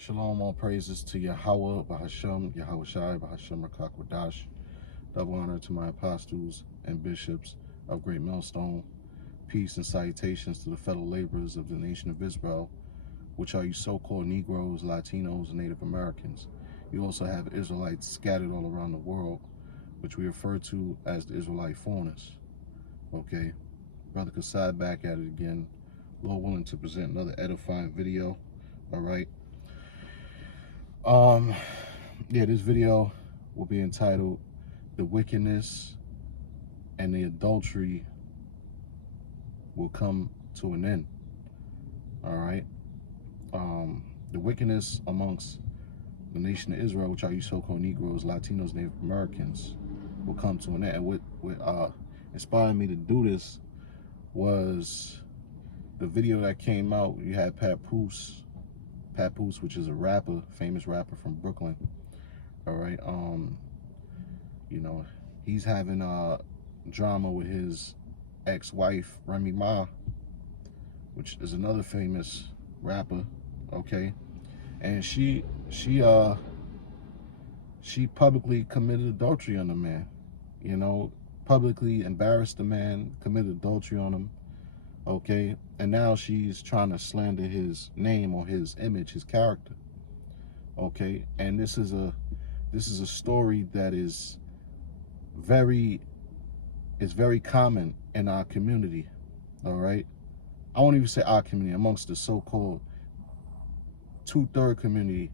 Shalom, all praises to Yahweh, Bahasham, Yahweh Shai, Bahasham Rakak Wadash. Double honor to my apostles and bishops of Great Millstone. Peace and salutations to the fellow laborers of the nation of Israel, which are you so-called Negroes, Latinos, and Native Americans. You also have Israelites scattered all around the world, which we refer to as the Israelite faunus. Okay, Brother Kasai back at it again. Lord willing to present another edifying video. All right. Yeah, this video will be entitled "The Wickedness and the Adultery Will Come to an End." All right. The wickedness amongst the nation of Israel, which are you so-called Negroes, Latinos, Native Americans, will come to an end. And what inspired me to do this was the video that came out. You had Papoose, which is a rapper, famous rapper from Brooklyn. All right. You know, he's having drama with his ex-wife, Remy Ma, which is another famous rapper. Okay. And she publicly committed adultery on the man. You know, publicly embarrassed the man, committed adultery on him. Okay, and now she's trying to slander his name or his image, his character. Okay, and this is a story that is very common in our community. All right, I won't even say our community, amongst the so-called two-third community,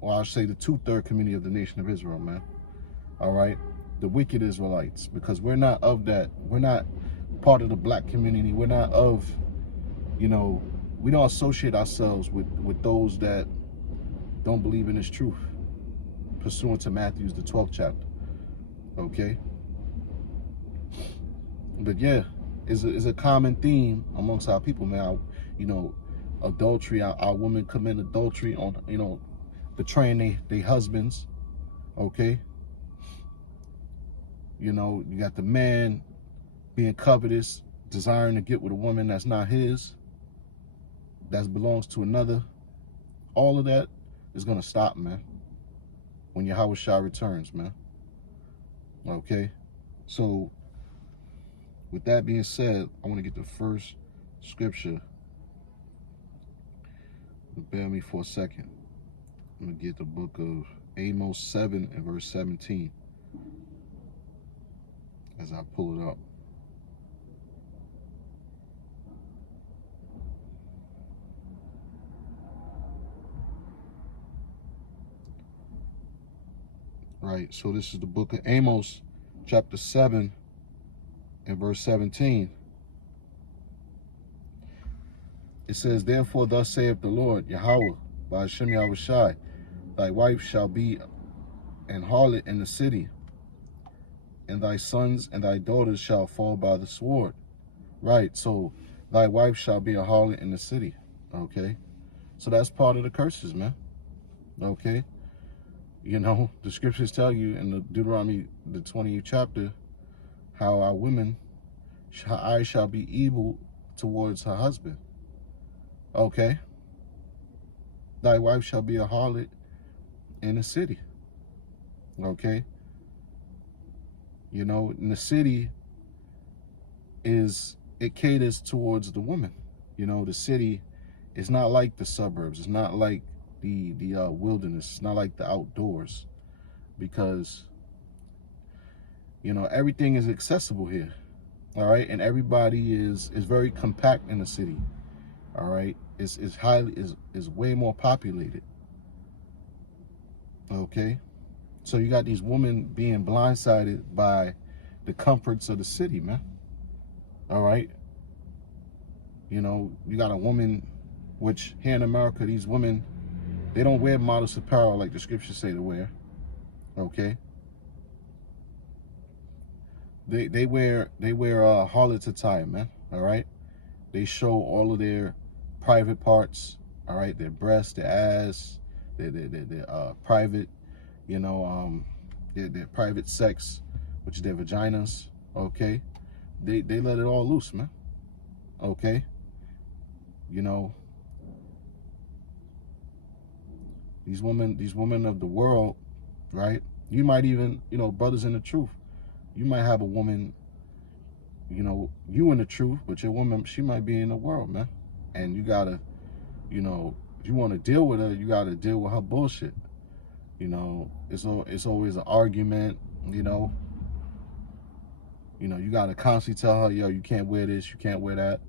or I'll say the two-third community of the nation of Israel, man. All right, the wicked Israelites, because we're not of that. We're not part of the black community. We're not of, you know, we don't associate ourselves with those that don't believe in this truth, pursuant to Matthew's the 12th chapter. Okay, but yeah, is a common theme amongst our people now. You know, adultery. Our women commit adultery on, you know, betraying their husbands. Okay, you know, you got the man being covetous, desiring to get with a woman that's not his, that belongs to another. All of that is going to stop, man, when Yahweh Shai returns, man. Okay? So, with that being said, I want to get the first scripture. Bear me for a second. I'm going to get the book of Amos 7 and verse 17 as I pull it up. Right, so this is the book of Amos, chapter 7 and verse 17. It says, "Therefore thus saith the Lord, Yahweh, by Hashem Yahweh Shai, thy wife shall be an harlot in the city, and thy sons and thy daughters shall fall by the sword." Right, so thy wife shall be a harlot in the city. Okay, so that's part of the curses, man. Okay. You know, the scriptures tell you in the Deuteronomy, the 20th chapter, how our women, her eye shall be evil towards her husband. Okay. Thy wife shall be a harlot in the city. Okay. You know, in the city it caters towards the woman. You know, the city is not like the suburbs. It's not like the wilderness. It's not like the outdoors, because, you know, everything is accessible here. All right, and everybody is very compact in the city. All right, is way more populated. Okay, so you got these women being blindsided by the comforts of the city, man. All right, you know, you got a woman, which here in America, these women, they don't wear modest apparel like the scriptures say to wear. Okay. They wear harlot's attire, man. All right. They show all of their private parts. All right, their breasts, their ass, their private, you know, their private sex, which is their vaginas. Okay. They let it all loose, man. Okay. You know, These women of the world, right? You might even, brothers in the truth, you might have a woman, you in the truth, but your woman, she might be in the world, man. And you gotta, if you want to deal with her, you gotta deal with her bullshit. It's always an argument, you gotta constantly tell her, yo, you can't wear this, you can't wear that.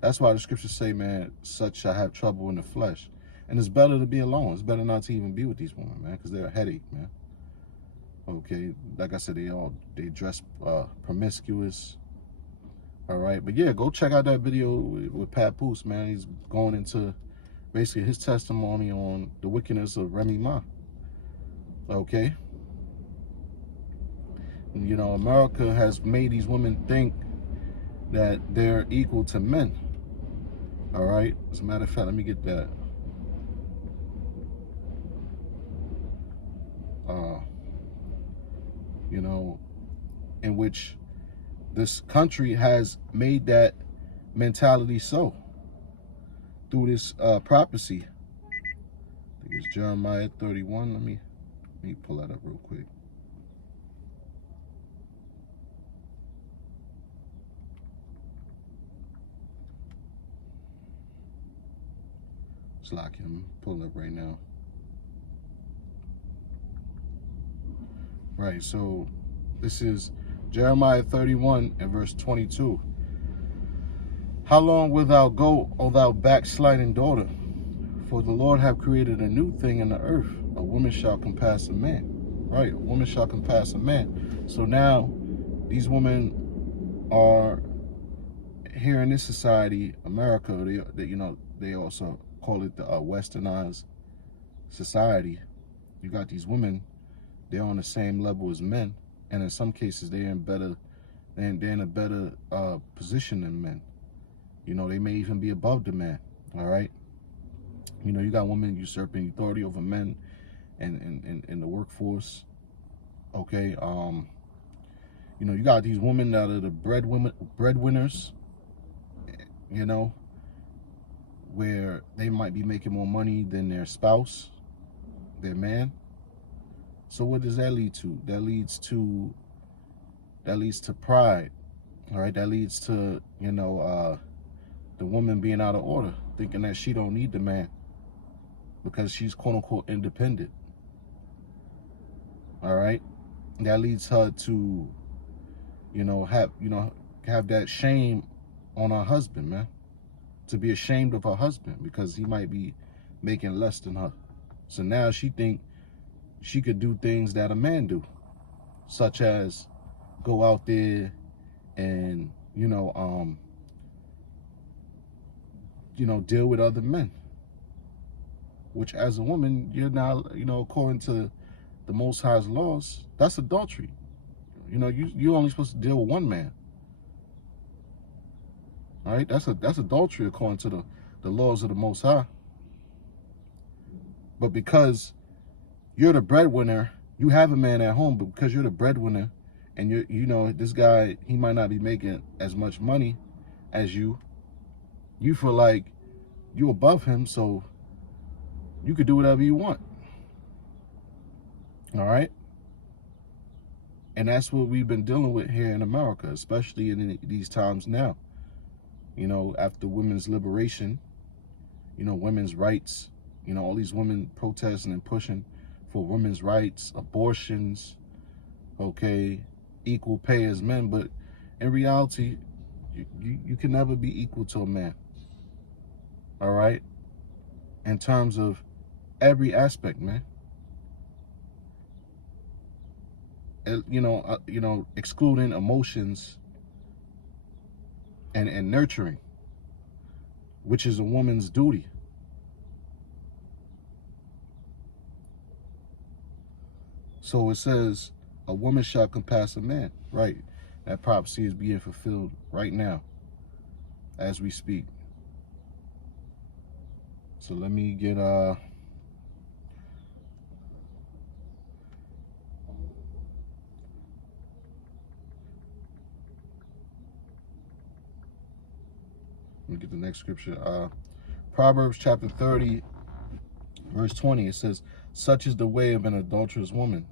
That's why the scriptures say, man, such shall have trouble in the flesh. And it's better to be alone. It's better not to even be with these women, man, because they're a headache, man. Okay, like I said, they dress promiscuous. All right, but yeah, go check out that video with Pat Poose, man. He's going into basically his testimony on the wickedness of Remy Ma. Okay, America has made these women think that they're equal to men. All right, as a matter of fact, let me get that. In which this country has made that mentality so through this prophecy. I think it's Jeremiah 31. Let me pull that up real quick. It's like him pulling up right now. Right, so this is Jeremiah 31 and verse 22. How long wilt thou go, O thou backsliding daughter? For the Lord hath created a new thing in the earth. A woman shall compass a man. Right, a woman shall compass a man. So now, these women are here in this society, America. They also call it the westernized society. You got these women. They're on the same level as men, and in some cases they're in a better position than men. They may even be above the man. All right. You got women usurping authority over men and in the workforce. Okay. You got these women that are the breadwinners. Where they might be making more money than their spouse, their man. So what does that lead to? That leads to pride. All right, that leads to, the woman being out of order, thinking that she don't need the man because she's quote unquote independent. All right. That leads her to, have that shame on her husband, man. To be ashamed of her husband because he might be making less than her. So now she think she could do things that a man do, such as go out there and deal with other men, which as a woman, you're now, according to the Most High's laws, that's adultery. You're only supposed to deal with one man. All right, that's adultery according to the laws of the Most High. But because you're the breadwinner, you have a man at home, but because you're the breadwinner, and this guy, he might not be making as much money as you feel like you above him, so you could do whatever you want. All right? And that's what we've been dealing with here in America, especially in these times now. After women's liberation, women's rights, all these women protesting and pushing for women's rights, abortions, okay, equal pay as men. But in reality, you can never be equal to a man. All right? In terms of every aspect, man. Excluding emotions and nurturing, which is a woman's duty. So it says, a woman shall compass a man. Right. That prophecy is being fulfilled right now as we speak. So let me get the next scripture. Proverbs chapter 30, verse 20. It says, Such is the way of an adulterous woman.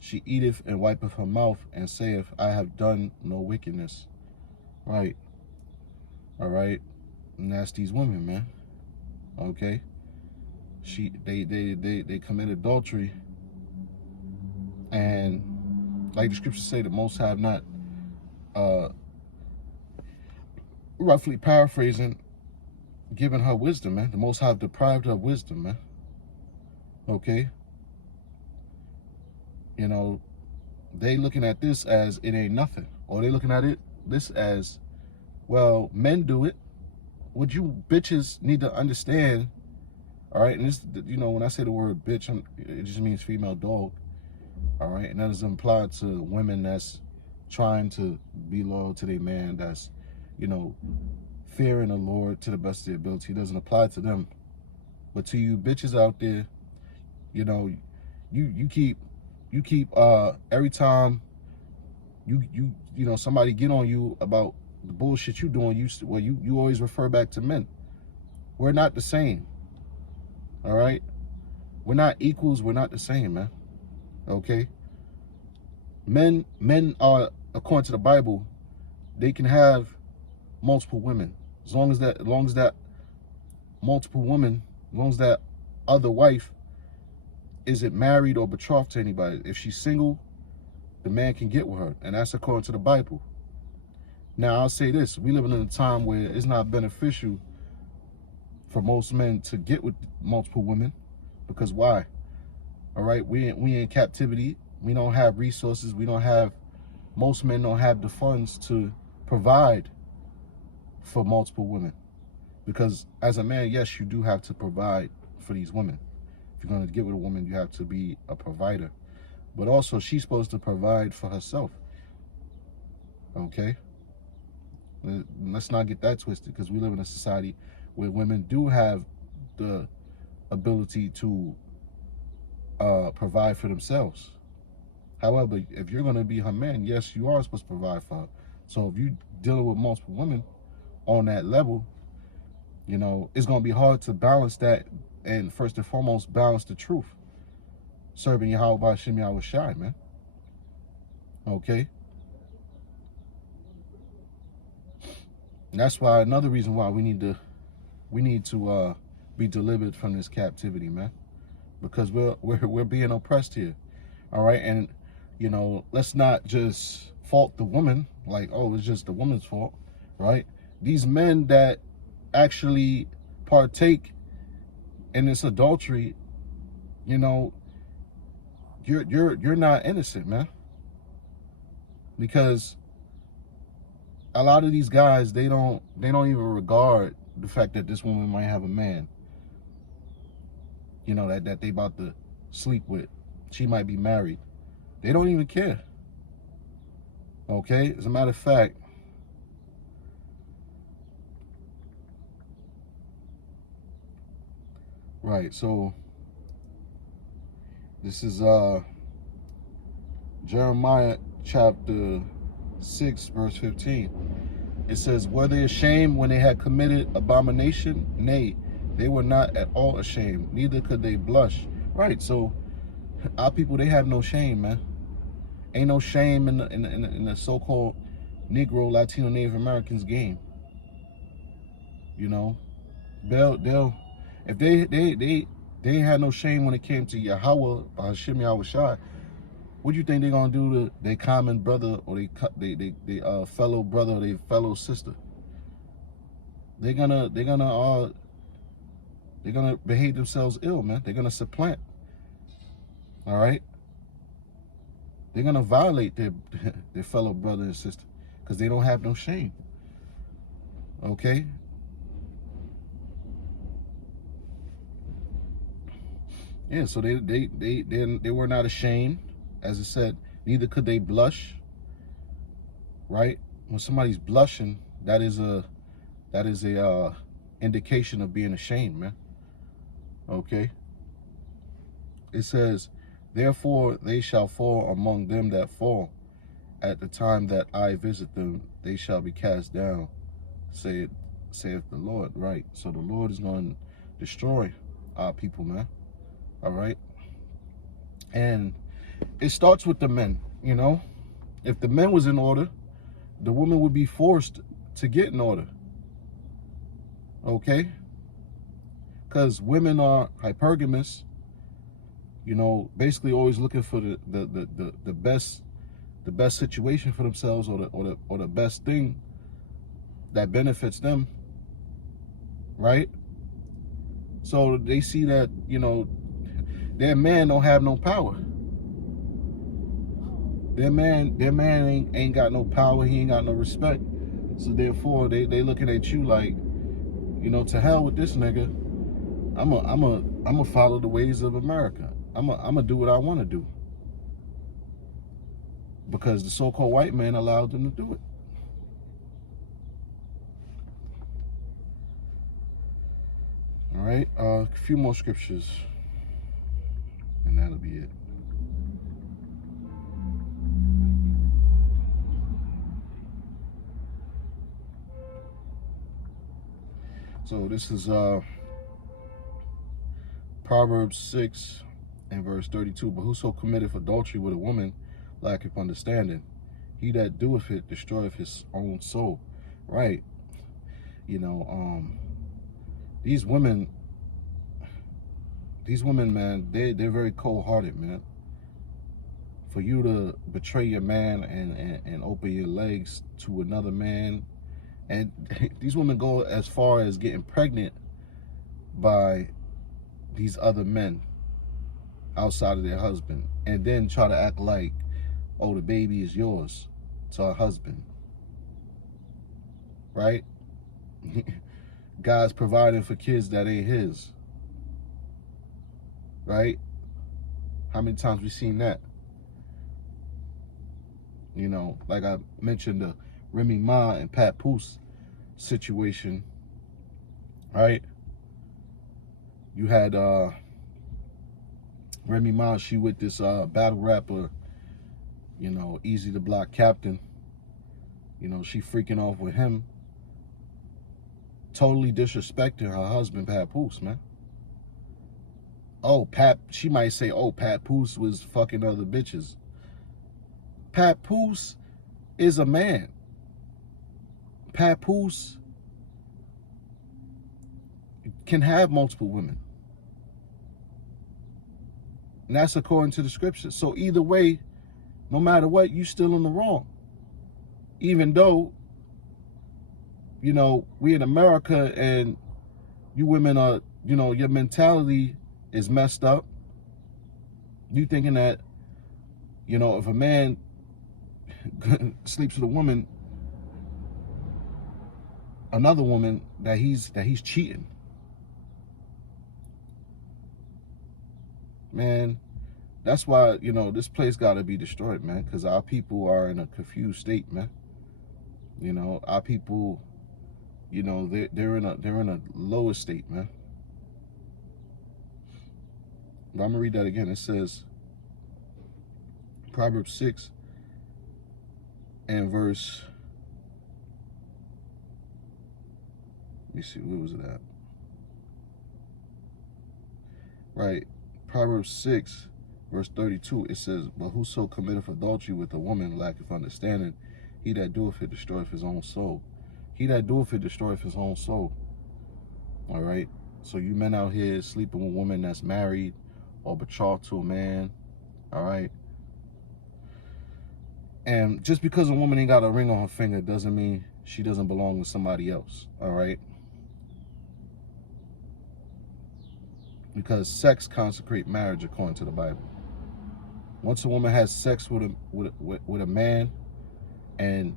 She eateth and wipeth her mouth, and saith, I have done no wickedness. Right. All right. And that's these women, man. Okay. They commit adultery, and like the scriptures say, the Most High have not, roughly paraphrasing, given her wisdom, man. The Most High have deprived her of wisdom, man. Okay. You know, they looking at this as it ain't nothing, or they looking at this as, well, men do it. What you bitches need to understand, all right? And this, you know, when I say the word bitch, it just means female dog, all right? And that doesn't apply to women that's trying to be loyal to their man, that's, you know, fearing the Lord to the best of their ability. It doesn't apply to them. But to you bitches out there, you know, you keep every time you know somebody get on you about the bullshit you doing, you always refer back to men. We're not the same. All right? We're not equals, we're not the same, man. Okay? Men are, according to the Bible, they can have multiple women. As long as that multiple women, as long as that other wife isn't married or betrothed to anybody. If she's single, the man can get with her. And that's according to the Bible. Now, I'll say this. We live in a time where it's not beneficial for most men to get with multiple women. Because why? All right? We in captivity. We don't have resources. Most men don't have the funds to provide for multiple women. Because as a man, yes, you do have to provide for these women. If you're going to get with a woman, you have to be a provider. But also, she's supposed to provide for herself. Okay? Let's not get that twisted, because we live in a society where women do have the ability to provide for themselves. However, if you're going to be her man, yes, you are supposed to provide for her. So if you're dealing with multiple women on that level, you know, it's going to be hard to balance that, and first and foremost, balance the truth. Serving Yahweh by Shem Yahweh Shai, man. Okay? And that's why, another reason why we need to be delivered from this captivity, man. Because we're being oppressed here. All right? And, you know, let's not just fault the woman, like, oh, it's just the woman's fault, right? These men that actually partake in this adultery, you know, you're not innocent, man. Because a lot of these guys, they don't even regard the fact that this woman might have a man, you know, that they about to sleep with. She might be married. They don't even care. Okay? As a matter of fact, right, so this is Jeremiah chapter 6, verse 15. It says, were they ashamed when they had committed abomination? Nay, they were not at all ashamed, neither could they blush. Right, so our people, they have no shame, man. Ain't no shame in the so-called Negro, Latino, Native Americans game. You know, they'll if they ain't had no shame when it came to Yahweh, Hashem Yahweh Shai. What do you think they're gonna do to their common brother or they fellow brother or their fellow sister? They're gonna behave themselves ill, man. They're gonna supplant. All right. They're gonna violate their fellow brother and sister because they don't have no shame. Okay. Yeah. So they were not ashamed. As it said, neither could they blush, right? When somebody's blushing, that is a indication of being ashamed, man. Okay? It says, therefore they shall fall among them that fall. At the time that I visit them, they shall be cast down, saith the Lord. Right? So the Lord is going to destroy our people, man. All right? And it starts with the men, you know. If the men was in order, the woman would be forced to get in order. Okay? Because women are hypergamous, you know, basically always looking for the best situation for themselves, or the best thing that benefits them, right? So they see that, you know, their man don't have no power. Their man ain't got no power. He ain't got no respect. So therefore, they looking at you like, you know, to hell with this nigga. I'm a follow the ways of America. I'm a do what I want to do, because the so-called white man allowed them to do it. All right, a few more scriptures, and that'll be it. So this is Proverbs 6 and verse 32. But whoso committeth adultery with a woman lacketh understanding. He that doeth it destroyeth his own soul. Right. You know, these women, man, they're very cold-hearted, man. For you to betray your man and open your legs to another man. And these women go as far as getting pregnant by these other men outside of their husband, and then try to act like, oh, the baby is yours, to her husband. Right? God's providing for kids that ain't his. Right? How many times we seen that? You know, like I mentioned, the Remy Ma and Pat Poose situation, right? You had Remy Ma, she with this battle rapper, you know, Easy the Block Captain. You know, she freaking off with him, totally disrespecting her husband, Pat Poose, man. Oh, she might say, oh, Pat Poose was fucking other bitches. Pat Poose is a man. Pat Poose can have multiple women. And that's according to the scriptures. So either way, no matter what, you still in the wrong. Even though, you know, we in America and you women are, you know, your mentality is messed up. You thinking that, you know, if a man sleeps with a woman, another woman, that he's cheating. Man, that's why, you know, this place got to be destroyed, man, because our people are in a confused state, man. You know, our people, you know, they're in a lower state, man. But I'm gonna read that again. It says, Proverbs 6 and verse, let me see, where was it at? Right, Proverbs 6 verse 32, it says, but whoso committeth adultery with a woman lacketh understanding. He that doeth it destroyeth his own soul. He that doeth it destroyeth his own soul. All right, so you men out here sleeping with a woman that's married or betrothed to a man, all right? And just because a woman ain't got a ring on her finger doesn't mean she doesn't belong to somebody else, all right? Because sex consecrates marriage according to the Bible. Once a woman has sex with a man, and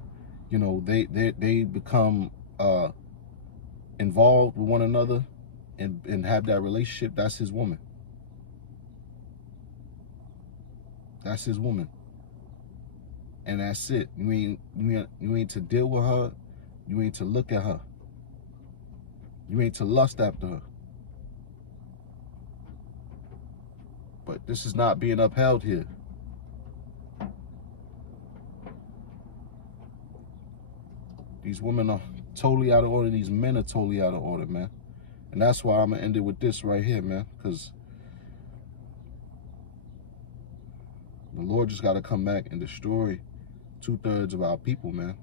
you know they become involved with one another and have that relationship, that's his woman. That's his woman. And that's it. You ain't to deal with her. You ain't to look at her. You ain't to lust after her. But this is not being upheld here. These women are totally out of order. These men are totally out of order, man. And that's why I'm going to end it with this right here, man. Because The Lord just got to come back and destroy 2/3 of our people, man.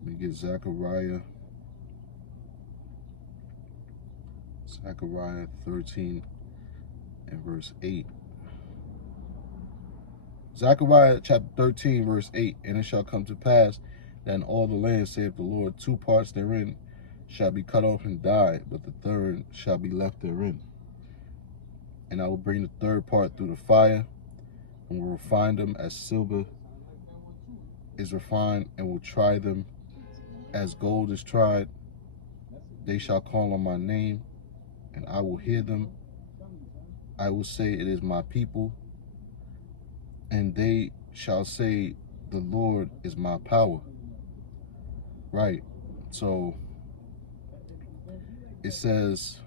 Let me get Zechariah 13 and verse 8. Zechariah chapter 13, verse 8. And it shall come to pass that in all the land, saith the Lord, 2 parts therein shall be cut off and die, but the third shall be left therein. And I will bring the third part through the fire, and will refine them as silver is refined, and will try them as gold is tried. They shall call on my name, and I will hear them. I will say, it is my people. And they shall say, the Lord is my power. Right. So it says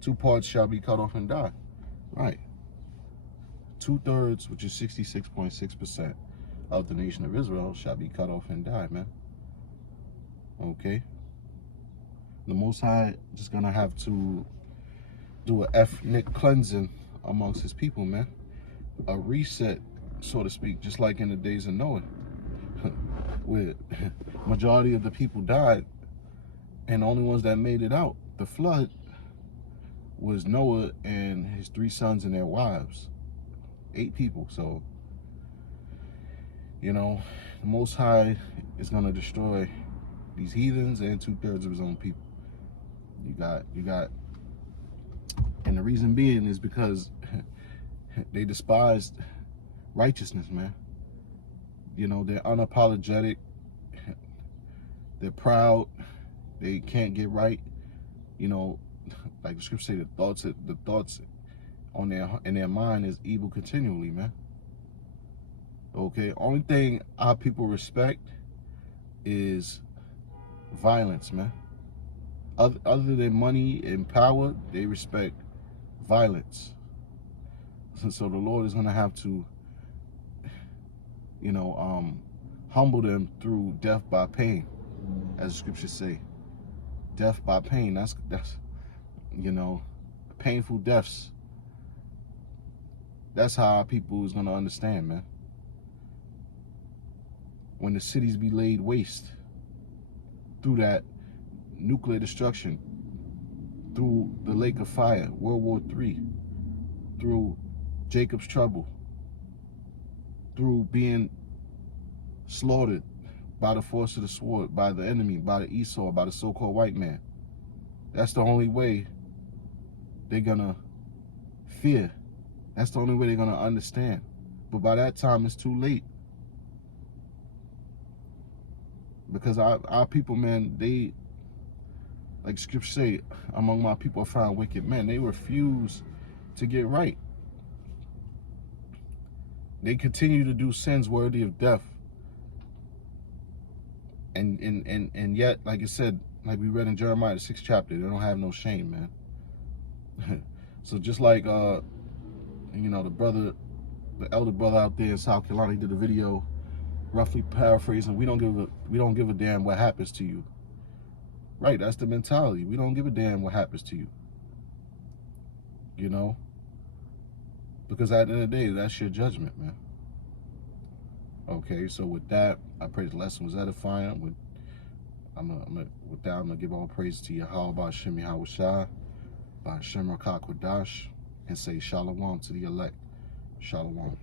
2 parts shall be cut off and die. Right. 2/3, which is 66.6% of the nation of Israel, shall be cut off and die, man. Okay. The Most High just gonna have to do an ethnic cleansing amongst his people, man. A reset, so to speak, just like in the days of Noah, where majority of the people died, and the only ones that made it out the flood was Noah and his 3 sons and their wives. 8 people. So, you know, the Most High is gonna destroy these heathens and 2/3 of his own people. You got, and the reason being is because they despised righteousness, man. You know, they're unapologetic, they're proud, they can't get right. You know, like the scripture say, the thoughts in their mind is evil continually, man. Okay, only thing our people respect is violence, man. Other than money and power, they respect violence. So the Lord is gonna have to, you know, humble them through death by pain, as the scriptures say. Death by pain. That's you know, painful deaths. That's how our people is gonna understand, man. When the cities be laid waste through that nuclear destruction, through the lake of fire, World War III, through Jacob's trouble, through being slaughtered by the force of the sword, by the enemy, by the Esau, by the so-called white man. That's the only way they're gonna fear. That's the only way they're gonna understand. But by that time, it's too late. Because our people, man, they, like scripture say, among my people I found wicked men. They refuse to get right. They continue to do sins worthy of death. And yet, like I said, like we read in Jeremiah, the 6th chapter, they don't have no shame, man. So just like, you know, the elder brother out there in South Carolina, he did a video roughly paraphrasing, we don't give a damn what happens to you. Right, that's the mentality. We don't give a damn what happens to you. You know? Because at the end of the day, that's your judgment, man. Okay, so with that, I pray the lesson was edifying. With that, I'm gonna give all praise to Yahweh Ba'Shem Yahweh Shai, Ba'Shem Rakak Wadash, and say Shalom to the elect. Shalom.